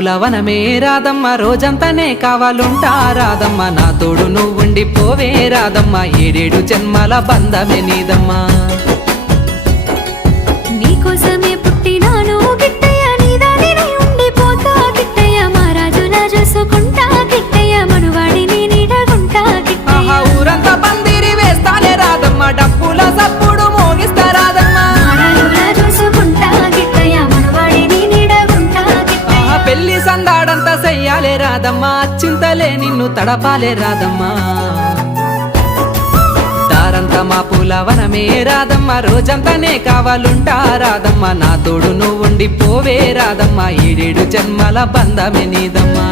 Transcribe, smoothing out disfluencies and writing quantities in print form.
పూల వనమే రాదమ్మ రోజంతానే కావాలుంటా రాదమ్మ నా తోడు నువ్వుండి పోవే రాదమ్మ ఏడేడు జన్మల బంధమే నీదమ్మా నీకోసమే పుట్టినాను గిట్టయ్య నీదానినై ఉండిపోతా గిట్టయ్య మా రాజులా చూసుకుంటా గిట్టయ్య మనువాడిని నీడగుంటా గిట్టయ్య ఊరంతా పందిరి వేస్తానే రాదమ్మ డప్పుల సప్పుడు మోగిస్తా రాదమ్మ రాజులా చూసుకుంటా గిట్టయ్య మనువాడిని నీడగుంటా గిట్టయ్య పెళ్లి సందాడంతా చెయ్యాలే రాదమ్మ చింతలే నిన్ను తడపాలే రాదమ్మా దారంతా మా పూల వనమే రాదమ్మ రోజంతానే కావాలుంటా రాదమ్మ నా తోడు నువ్వుండి పోవే రాదమ్మ ఏడేడు జన్మల బంధమే నీదమ్మా